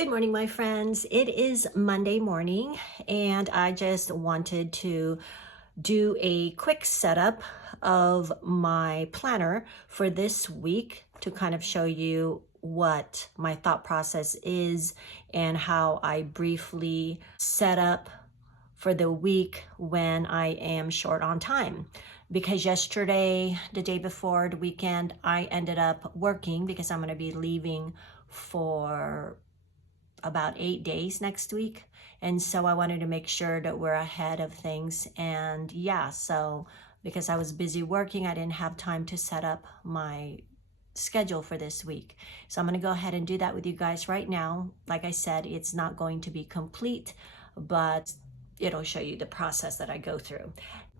Good morning, my friends. It is Monday morning, and I just wanted to do a quick setup of my planner for this week to kind of show you what my thought process is and how I briefly set up for the week when I am short on time. Because yesterday, the day before the weekend, I ended up working because I'm going to be leaving for about 8 days next week. And so I wanted to make sure that we're ahead of things. And yeah, so because I was busy working, I didn't have time to set up my schedule for this week. So I'm going to go ahead and do that with you guys right now. Like I said, it's not going to be complete, but it'll show you the process that I go through.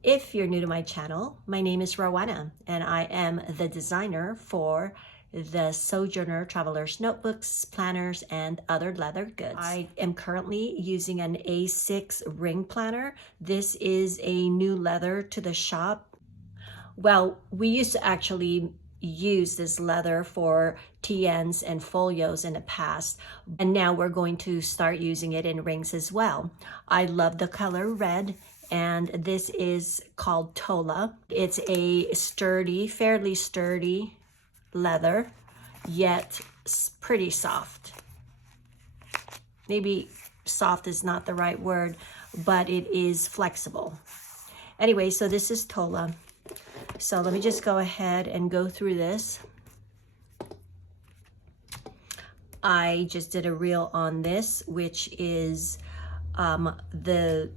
If you're new to my channel, my name is Rowana, and I am the designer for the Sojourner Traveler's Notebooks, Planners, and other leather goods. I am currently using an A6 ring planner. This is a new leather to the shop. Well, we used to actually use this leather for TNs and folios in the past, and now we're going to start using it in rings as well. I love the color red, and this is called TOLA. It's a sturdy, fairly sturdy leather, yet pretty soft. Maybe soft is not the right word, but it is flexible. Anyway, so this is TOLA. So let me just go ahead and go through this. I just did a reel on this, which is the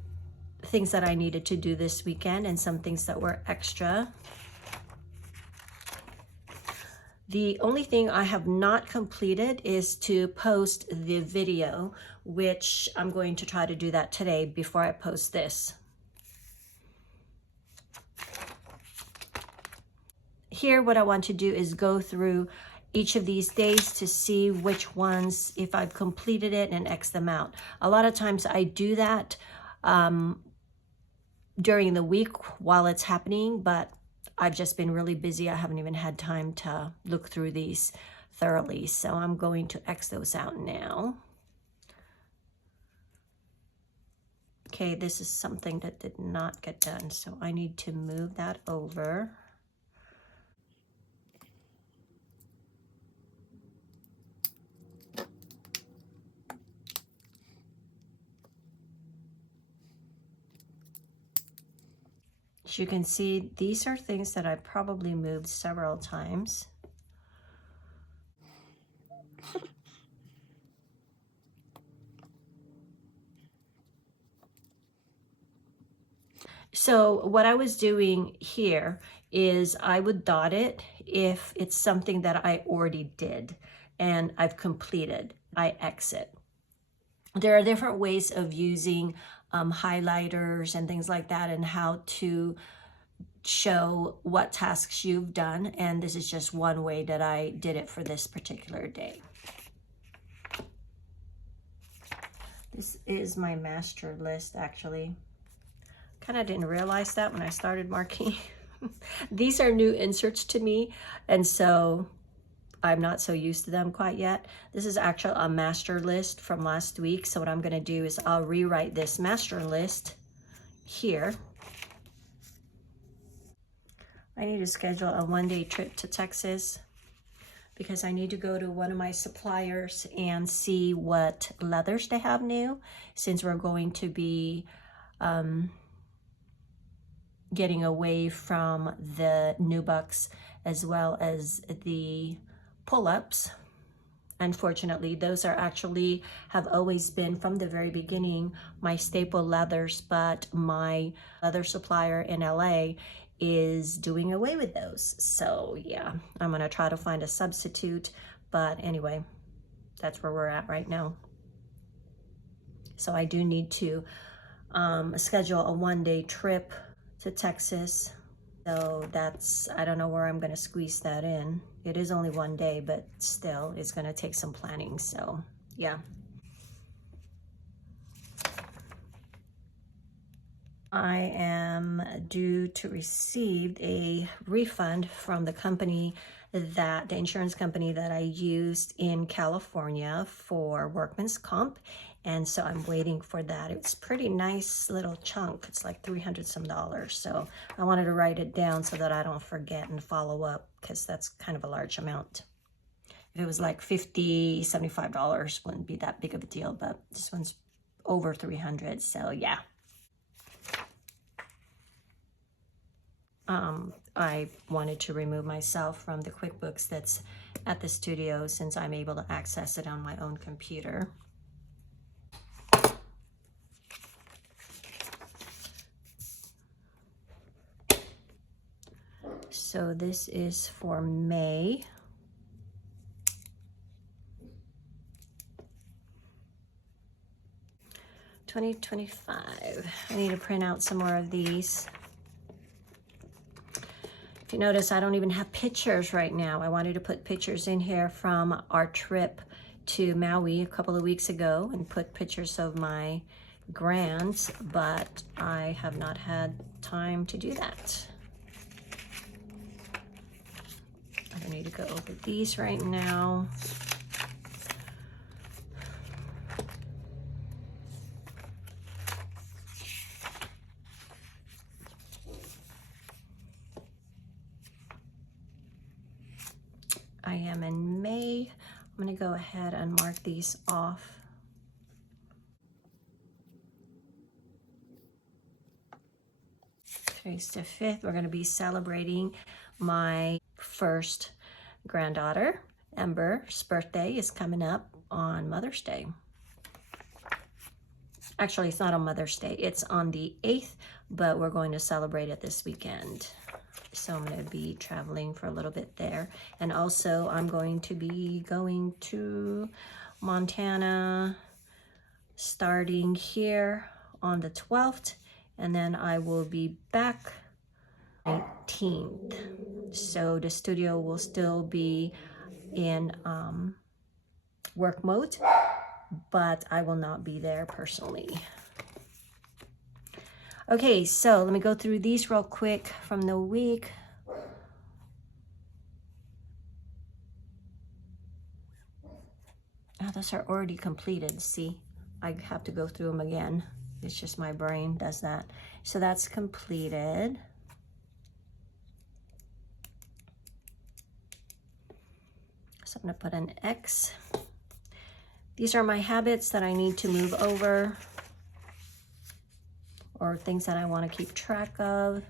things that I needed to do this weekend and some things that were extra. The only thing I have not completed is to post the video, which I'm going to try to do that today before I post this. Here, what I want to do is go through each of these days to see which ones, if I've completed it, and X them out. A lot of times I do that during the week while it's happening, but I've just been really busy. I haven't even had time to look through these thoroughly. So I'm going to X those out now. Okay, this is something that did not get done, so I need to move that over. As you can see, these are things that I probably moved several times. So what I was doing here is I would dot it if it's something that I already did and I've completed. I exit. There are different ways of using highlighters and things like that, and how to show what tasks you've done. And this is just one way that I did it for this particular day. This is my master list, actually. Kind of didn't realize that when I started marking. These are new inserts to me, and so I'm not so used to them quite yet. This is actually a master list from last week. So what I'm going to do is I'll rewrite this master list here. I need to schedule a one-day trip to Texas because I need to go to one of my suppliers and see what leathers they have new, since we're going to be getting away from the nubucks as well as the pull-ups. Unfortunately, those are actually have always been from the very beginning my staple leathers, but my leather supplier in LA is doing away with those. So yeah, I'm gonna try to find a substitute, but anyway, that's where we're at right now. So I do need to schedule a one-day trip to Texas. So that's, I don't know where I'm gonna squeeze that in. It is only one day, but still, it's gonna take some planning, so yeah. I am due to receive a refund from the company that the insurance company that I used in California for workman's comp. And so I'm waiting for that. It's pretty nice little chunk. It's like 300 some dollars. So I wanted to write it down so that I don't forget and follow up, because that's kind of a large amount. If it was like $50, $75, wouldn't be that big of a deal, but this one's over 300, so yeah. I wanted to remove myself from the QuickBooks that's at the studio since I'm able to access it on my own computer. So this is for May. $20.25. I need to print out some more of these. If you notice, I don't even have pictures right now. I wanted to put pictures in here from our trip to Maui a couple of weeks ago and put pictures of my grands, but I have not had time to do that. I don't need to go over these right now. I am in May. I'm going to go ahead and mark these off. Today's the 5th. We're going to be celebrating my first granddaughter. Ember's birthday is coming up on Mother's Day. Actually, it's not on Mother's Day. It's on the 8th, but we're going to celebrate it this weekend. So I'm going to be traveling for a little bit there. And also I'm going to be going to Montana starting here on the 12th. And then I will be back 19th. So the studio will still be in work mode, but I will not be there personally. Okay, so let me go through these real quick from the week. Oh, those are already completed. See, I have to go through them again. It's just my brain does that. So that's completed. So I'm gonna put an X. These are my habits that I need to move over, or things that I want to keep track of.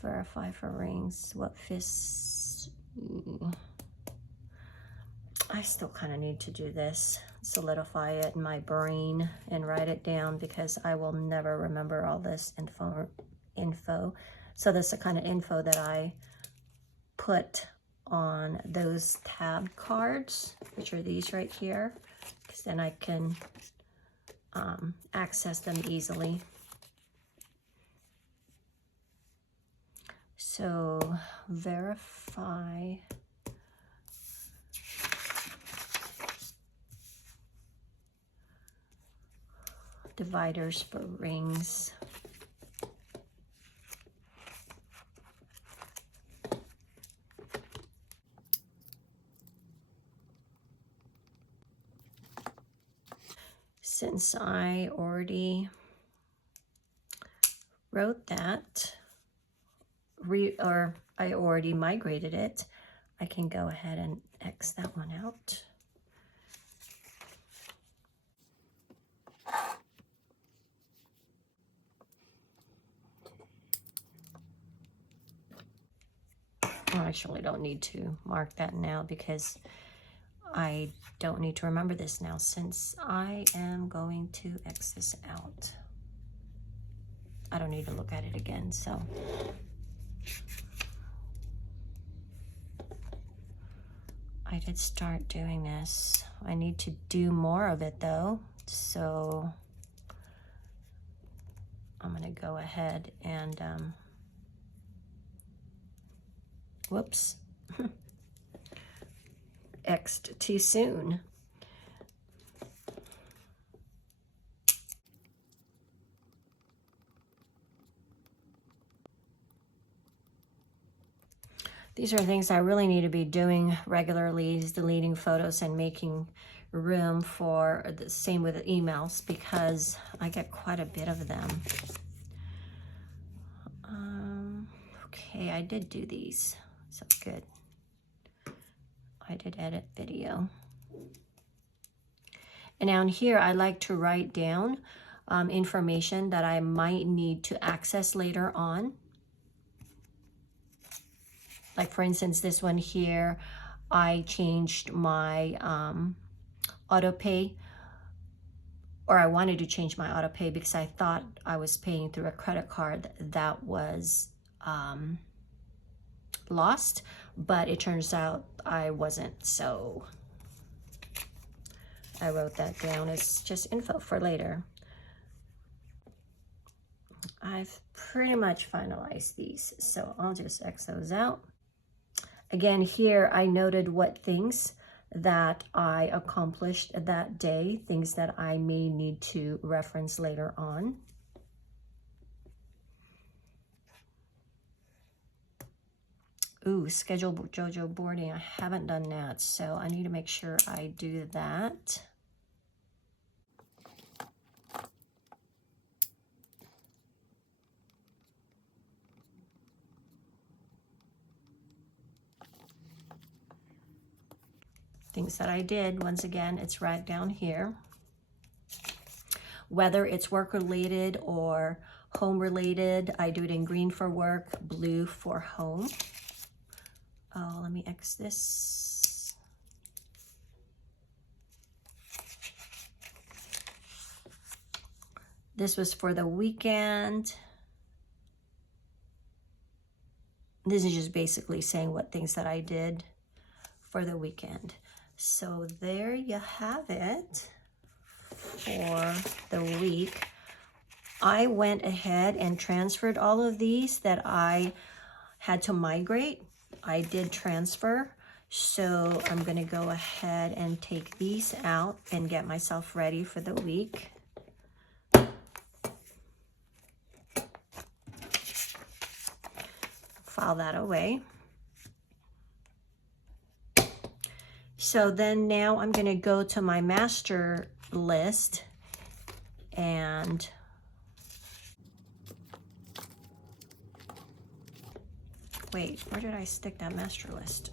Verify for rings. What fists? I still kind of need to do this. Solidify it in my brain and write it down, because I will never remember all this info. So this is the kind of info that I put on those tab cards, which are these right here, because then I can access them easily. So verify. Dividers for rings. Since I already wrote that, or I already migrated it, I can go ahead and X that one out. I actually don't need to mark that now, because I don't need to remember this now, since I am going to X this out. I don't need to look at it again, so. I did start doing this. I need to do more of it though, so I'm gonna go ahead and, whoops, X'd too soon. These are things I really need to be doing regularly, is deleting photos and making room for the same with the emails, because I get quite a bit of them. Okay, I did do these, so good. I did edit video. And down here, I like to write down information that I might need to access later on. Like for instance, this one here, I changed my auto pay, or I wanted to change my auto pay because I thought I was paying through a credit card that was lost, but it turns out I wasn't. So I wrote that down as just info for later. I've pretty much finalized these, so I'll just X those out. Again, here I noted what things that I accomplished that day, things that I may need to reference later on. Ooh, schedule JoJo boarding. I haven't done that, so I need to make sure I do that. Things that I did, once again, it's right down here. Whether it's work related or home related, I do it in green for work, blue for home. Oh, let me X this. This was for the weekend. This is just basically saying what things that I did for the weekend. So there you have it for the week. I went ahead and transferred all of these that I had to migrate. I did transfer, so I'm gonna go ahead and take these out and get myself ready for the week. File that away. So then now I'm gonna go to my master list and wait, where did I stick that master list?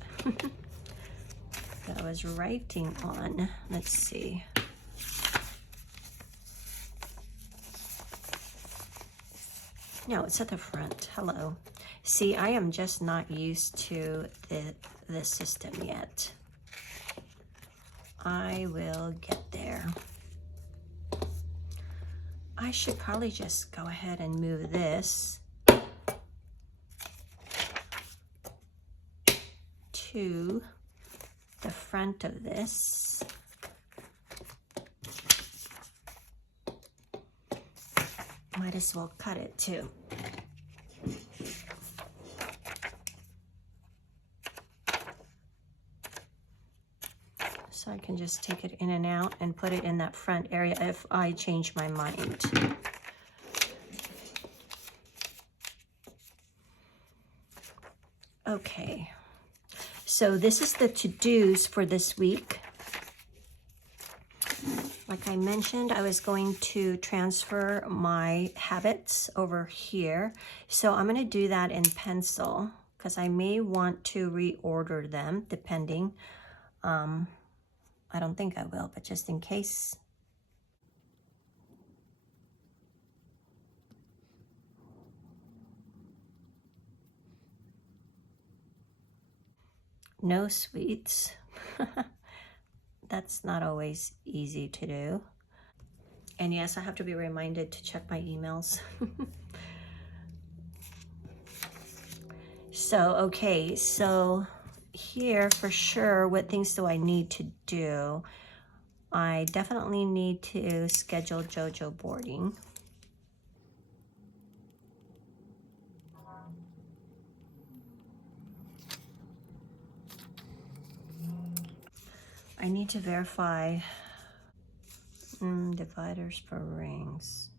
That I was writing on. Let's see. No, it's at the front. Hello. See, I am just not used to the system yet. I will get there. I should probably just go ahead and move this to the front of this. Might as well cut it too. So I can just take it in and out and put it in that front area if I change my mind. Okay, so this is the to-dos for this week. Like I mentioned, I was going to transfer my habits over here. So I'm gonna do that in pencil because I may want to reorder them depending. I don't think I will, but just in case. No sweets. That's not always easy to do. And yes, I have to be reminded to check my emails. So, okay, so here for sure, what things do I need to do? I definitely need to schedule JoJo boarding. I need to verify dividers for rings.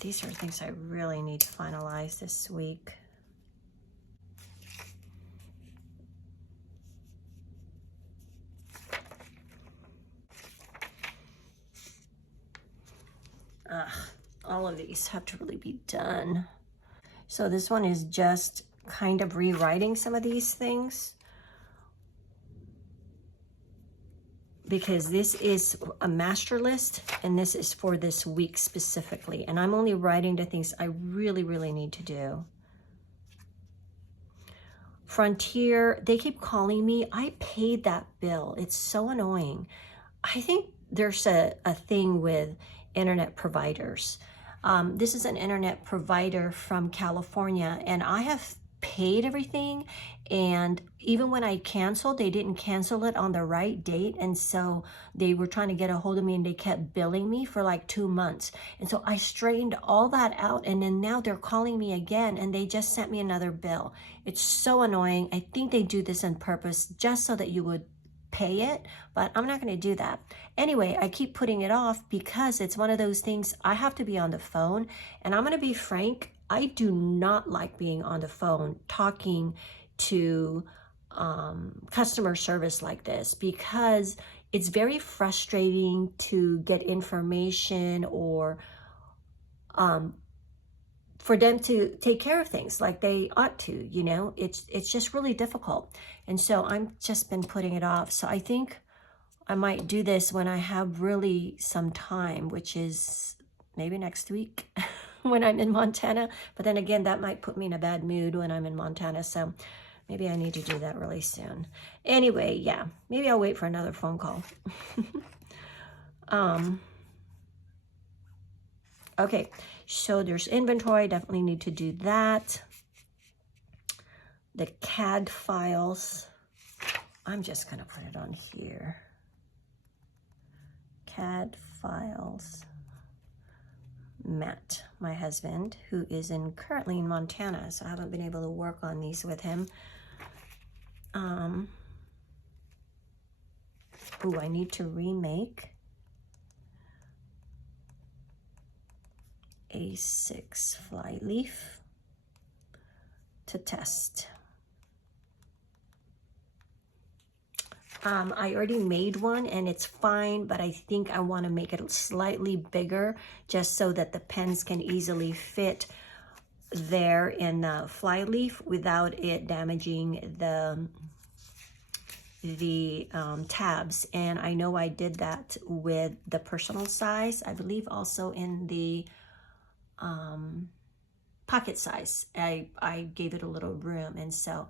These are things I really need to finalize this week. All of these have to really be done. So this one is just kind of rewriting some of these things, because this is a master list and this is for this week specifically. And I'm only writing the things I really, really need to do. Frontier, they keep calling me. I paid that bill. It's so annoying. I think there's a thing with internet providers. This is an internet provider from California, and I have paid everything, and even when I canceled, they didn't cancel it on the right date, and so they were trying to get a hold of me, and they kept billing me for like 2 months. And so I straightened all that out, and then now they're calling me again, and they just sent me another bill. It's so annoying. I think they do this on purpose just so that you would pay it, but I'm not going to do that. Anyway, I keep putting it off because it's one of those things I have to be on the phone. And I'm going to be frank, I do not like being on the phone talking to customer service like this, because it's very frustrating to get information or for them to take care of things like they ought to, you know. It's just really difficult. And so I'm just been putting it off. So I think I might do this when I have really some time, which is maybe next week when I'm in Montana. But then again, that might put me in a bad mood when I'm in Montana. So maybe I need to do that really soon. Anyway, yeah, maybe I'll wait for another phone call. Okay, so there's inventory, definitely need to do that. The CAD files, I'm just gonna put it on here. CAD files. Matt, my husband, who is currently in Montana, so I haven't been able to work on these with him. Ooh, I need to remake A6 flyleaf to test. I already made one and it's fine, but I think I want to make it slightly bigger just so that the pens can easily fit there in the flyleaf without it damaging the tabs. And I know I did that with the personal size. I believe also in the pocket size. I gave it a little room, and so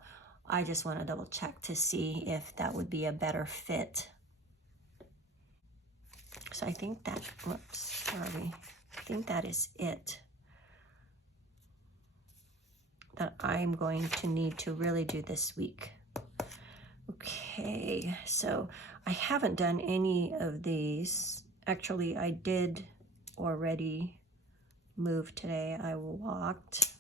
I just want to double check to see if that would be a better fit. So I think that, whoops, where are we? I think that is it that I'm going to need to really do this week. Okay, so I haven't done any of these. Actually, I did already move today. I walked.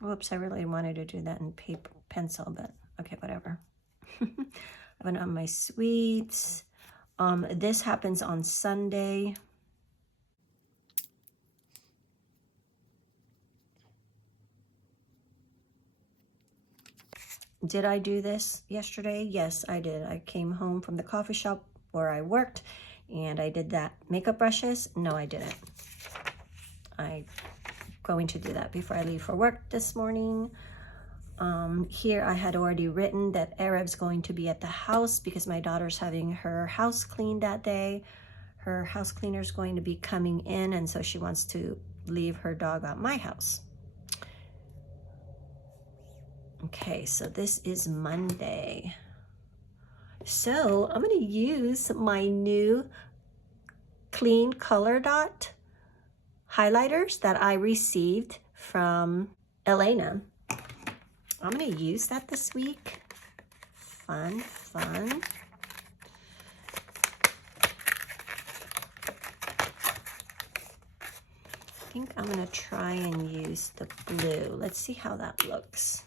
Whoops, I really wanted to do that in paper pencil, but okay, whatever. I've been on my sweets. This happens on Sunday. Did I do this yesterday? Yes, I did. I came home from the coffee shop where I worked and I did that. Makeup brushes? No, I didn't. I'm going to do that before I leave for work this morning. Here I had already written that Arab's going to be at the house because my daughter's having her house cleaned that day. Her house cleaner's going to be coming in, and so she wants to leave her dog at my house. Okay, so this is Monday. So I'm going to use my new Clean Color Dot highlighters that I received from Elena. I'm going to use that this week. Fun, fun. I think I'm going to try and use the blue. Let's see how that looks.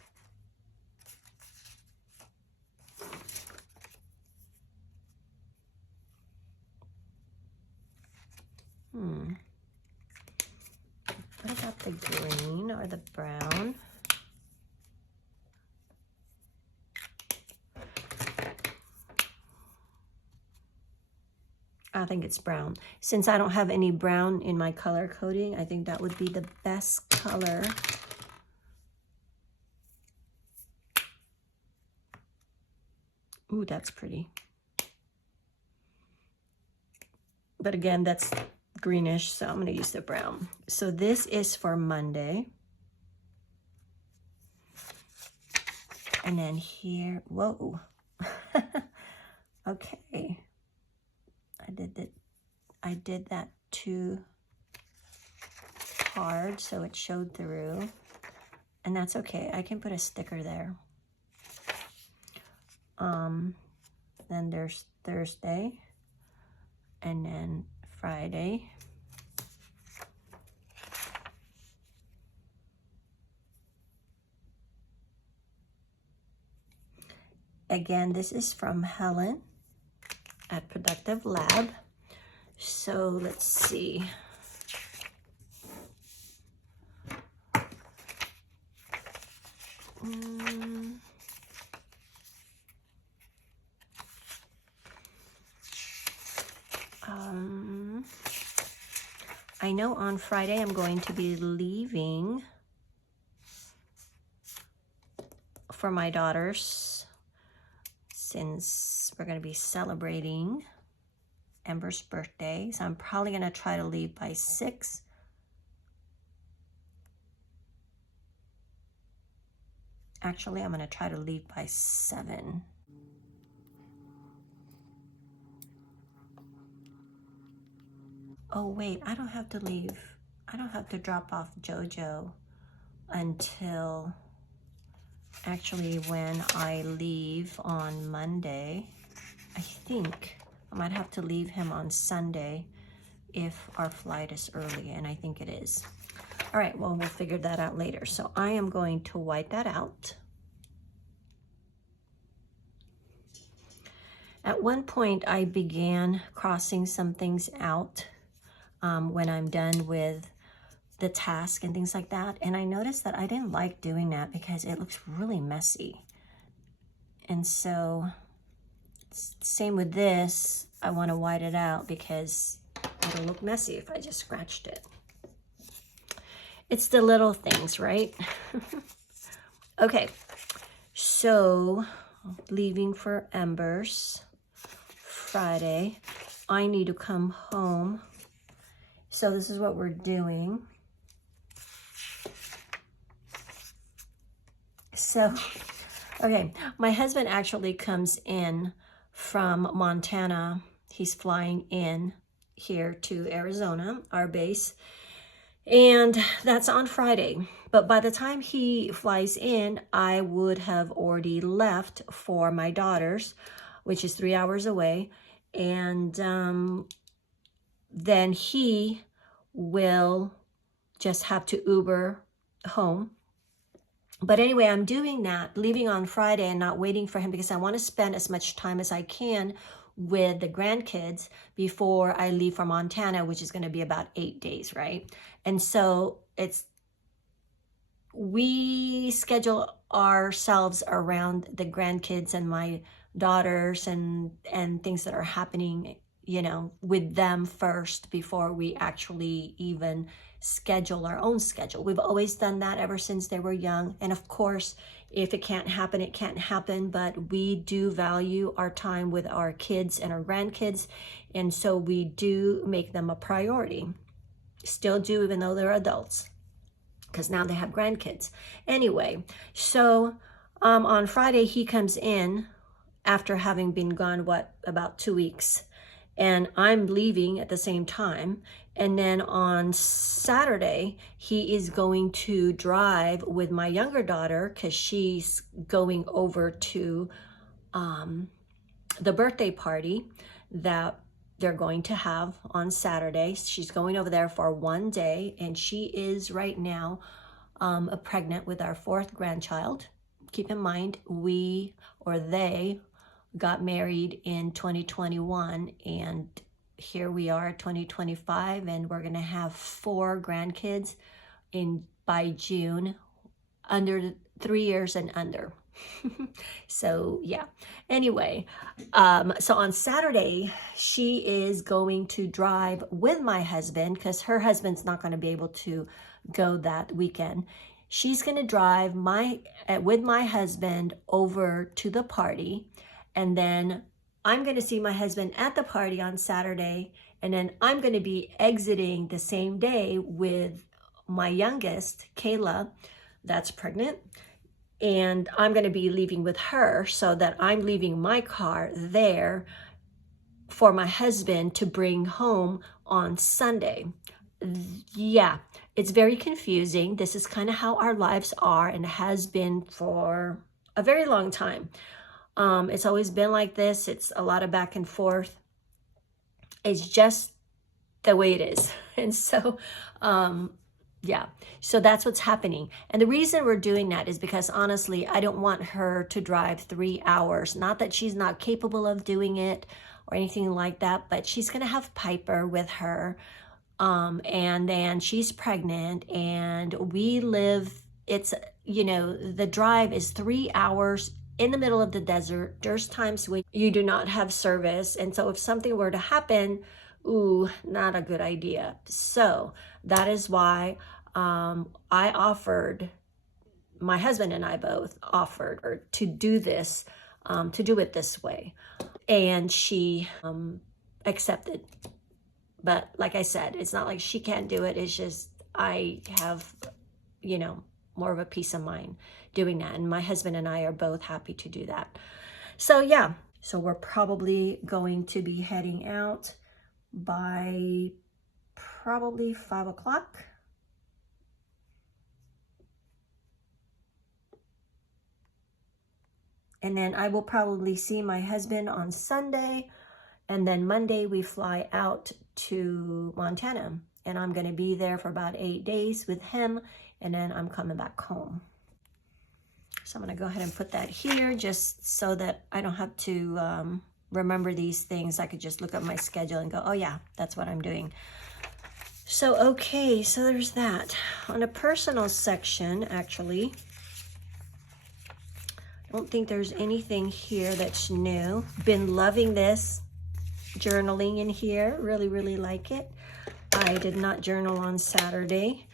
What about the green or the brown? I think it's brown. Since I don't have any brown in my color coding, I think that would be the best color. Ooh, that's pretty. But again, that's greenish, so I'm going to use the brown. So this is for Monday. And then here, whoa. Okay. I did that too hard, so it showed through. And that's okay. I can put a sticker there. Then there's Thursday. And then Friday. Again, this is from Helen at Productive Lab. So let's see. I know on Friday I'm going to be leaving for my daughters since we're going to be celebrating Amber's birthday. So I'm probably going to try to leave by 6. Actually, I'm going to try to leave by 7. Oh, wait, I don't have to leave. I don't have to drop off JoJo until actually when I leave on Monday. I think I might have to leave him on Sunday if our flight is early, and I think it is. All right, well, we'll figure that out later. So I am going to white that out. At one point, I began crossing some things out when I'm done with the task and things like that. And I noticed that I didn't like doing that because it looks really messy. And so, same with this, I want to white it out because it'll look messy if I just scratched it. It's the little things, right? Okay, so leaving for Embers Friday. I need to come home. So this is what we're doing. So, okay, my husband actually comes in from Montana. He's flying in here to Arizona, our base, and that's on Friday. But by the time he flies in, I would have already left for my daughters, which is 3 hours away, and then he will just have to Uber home. But anyway, I'm doing that, leaving on Friday and not waiting for him because I want to spend as much time as I can with the grandkids before I leave for Montana, which is going to be about 8 days, right? And so we schedule ourselves around the grandkids and my daughters and things that are happening, you know, with them first before we actually even schedule our own schedule. We've always done that ever since they were young. And of course, if it can't happen, it can't happen. But we do value our time with our kids and our grandkids. And so we do make them a priority. Still do, even though they're adults, because now they have grandkids. Anyway, so on Friday, he comes in after having been gone, about 2 weeks. And I'm leaving at the same time. And then on Saturday, he is going to drive with my younger daughter because she's going over to the birthday party that they're going to have on Saturday. She's going over there for 1 day, and she is right now pregnant with our 4th grandchild. Keep in mind, they got married in 2021, and here we are 2025, and we're gonna have 4 grandkids by June, under 3 years and under. So yeah, anyway, so on Saturday she is going to drive with my husband because her husband's not going to be able to go that weekend. She's going to drive with my husband over to the party, and then I'm going to see my husband at the party on Saturday, and then I'm going to be exiting the same day with my youngest, Kayla, that's pregnant. And I'm going to be leaving with her, so that I'm leaving my car there for my husband to bring home on Sunday. Yeah, it's very confusing. This is kind of how our lives are and has been for a very long time. It's always been like this. It's a lot of back and forth. It's just the way it is. And so, yeah, so that's what's happening. And the reason we're doing that is because honestly, I don't want her to drive 3 hours. Not that she's not capable of doing it or anything like that, but she's going to have Piper with her. And then she's pregnant, and we live, it's, the drive is 3 hours in the middle of the desert. There's times when you do not have service. And so if something were to happen, ooh, not a good idea. So that is why I offered, my husband and I both offered to do this, to do it this way. And she accepted. But like I said, it's not like she can't do it. It's just I have, more of a peace of mind doing that. And my husband and I are both happy to do that. So yeah, so we're probably going to be heading out by probably 5 o'clock. And then I will probably see my husband on Sunday. And then Monday we fly out to Montana. And I'm going to be there for about 8 days with him. And then I'm coming back home. So I'm going to go ahead and put that here just so that I don't have to remember these things. I could just look at my schedule and go, oh yeah, that's what I'm doing. So, okay, so there's that. On a personal section, actually, I don't think there's anything here that's new. Been loving this journaling in here. Really, really like it. I did not journal on Saturday,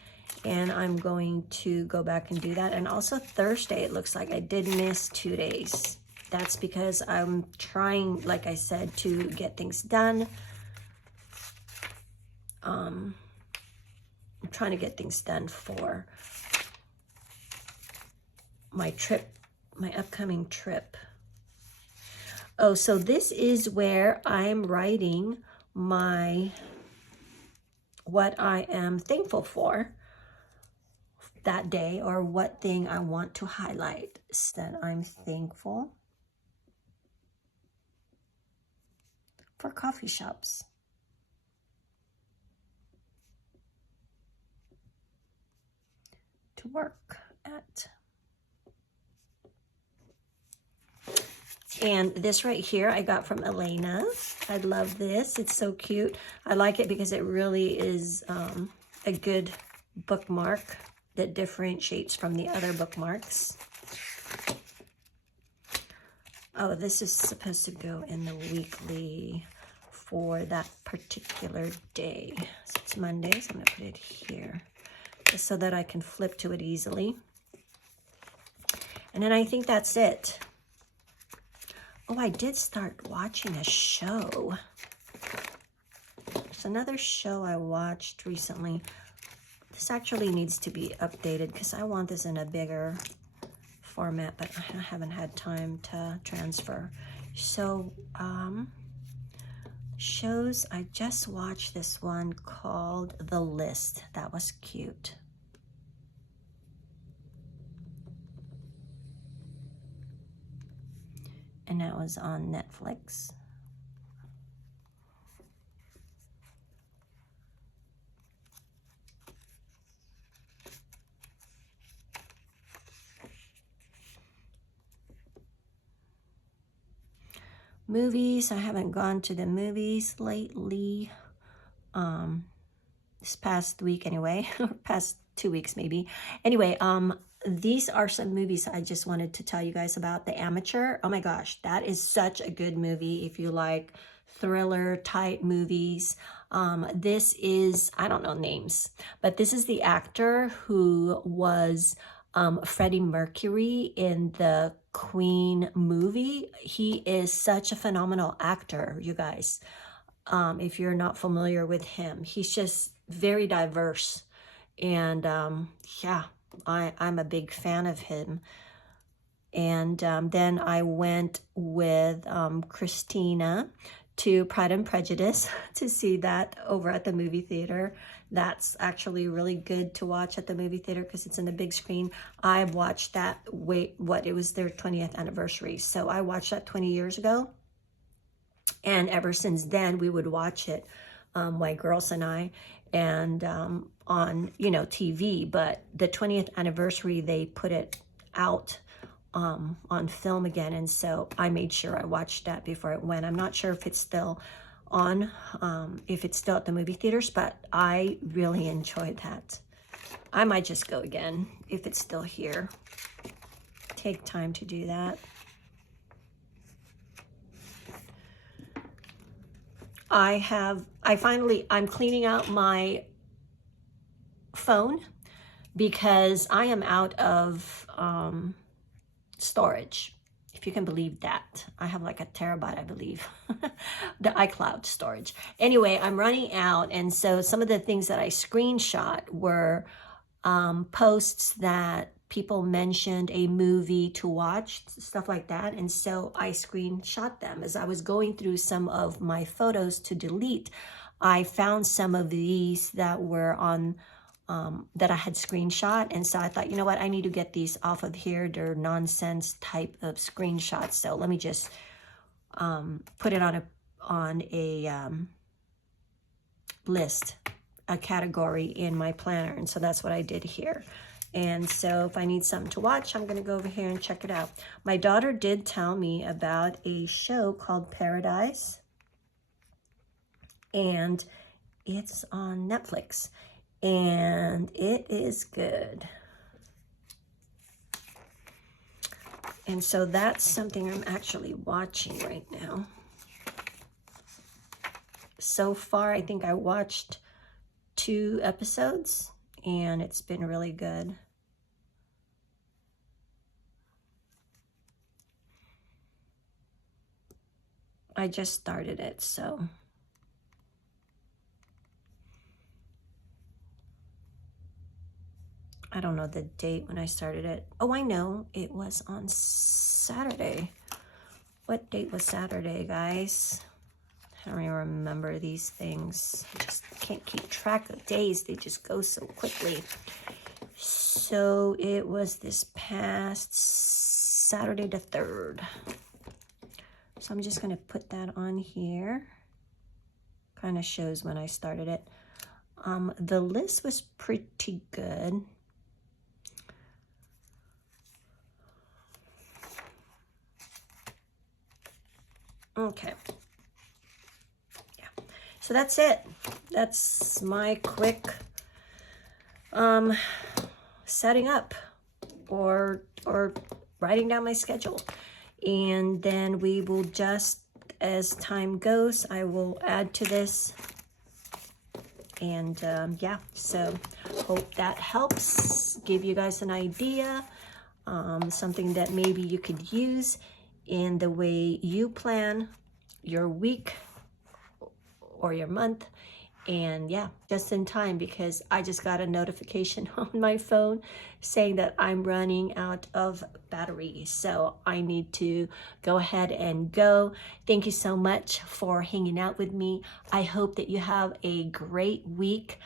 and I'm going to go back and do that. And also Thursday, it looks like I did miss 2 days. That's because I'm trying, like I said, to get things done. I'm trying to get things done for my trip, my upcoming trip. Oh, so this is where I'm writing what I am thankful for that day, or what thing I want to highlight. So that I'm thankful for coffee shops. To work at. And this right here I got from Elena. I love this. It's so cute. I like it because it really is a good bookmark that differentiates from the other bookmarks. Oh, this is supposed to go in the weekly for that particular day. So it's Monday, so I'm going to put it here just so that I can flip to it easily. And then I think that's it. Oh, I did start watching a show. There's another show I watched recently. This actually needs to be updated because I want this in a bigger format, but I haven't had time to transfer. So, shows, I just watched this one called The List. That was cute. And that was on Netflix. Movies, I haven't gone to the movies lately. This past week anyway, or past 2 weeks maybe. Anyway, these are some movies I just wanted to tell you guys about. The Amateur, oh my gosh, that is such a good movie if you like thriller type movies. This is, I don't know names, but this is the actor who was Freddie Mercury in the Queen movie. He is such a phenomenal actor, you guys. If you're not familiar with him, he's just very diverse. And yeah, I'm a big fan of him. And then I went with Christina to Pride and Prejudice to see that over at the movie theater. That's actually really good to watch at the movie theater because it's in the big screen. I watched that, it was their 20th anniversary. So I watched that 20 years ago. And ever since then, we would watch it, my girls and I, and on, TV. But the 20th anniversary, they put it out on film again. And so I made sure I watched that before it went. I'm not sure if it's still on, if it's still at the movie theaters, but I really enjoyed that. I might just go again if it's still here. Take time to do that. I'm cleaning out my phone because I am out of storage, if you can believe that. I have like a terabyte, I believe, the iCloud storage. Anyway, I'm running out, and so some of the things that I screenshot were posts that people mentioned a movie to watch, stuff like that. And so I screenshot them. As I was going through some of my photos to delete, I found some of these that were on, that I had screenshot. And so I thought, you know what, I need to get these off of here. They're nonsense type of screenshots. So let me just put it on a list, a category in my planner. And so that's what I did here. And so if I need something to watch, I'm going to go over here and check it out. My daughter did tell me about a show called Paradise, and it's on Netflix, and it is good. And so that's something I'm actually watching right now. So far, I think I watched 2 episodes, and it's been really good. I just started it, so. I don't know the date when I started it. Oh, I know, it was on Saturday. What date was Saturday, guys? I don't even remember these things. I just can't keep track of days. They just go so quickly. So it was this past Saturday the 3rd. So I'm just going to put that on here. Kind of shows when I started it. The list was pretty good. Okay. Yeah. So that's it. That's my quick setting up or writing down my schedule. And then we will just, as time goes, I will add to this. And yeah, so hope that helps give you guys an idea, something that maybe you could use in the way you plan your week or your month. And yeah, just in time, because I just got a notification on my phone saying that I'm running out of battery. So I need to go ahead and go. Thank you so much for hanging out with me. I hope that you have a great week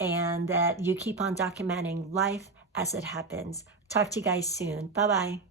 and that you keep on documenting life as it happens. Talk to you guys soon. Bye-bye.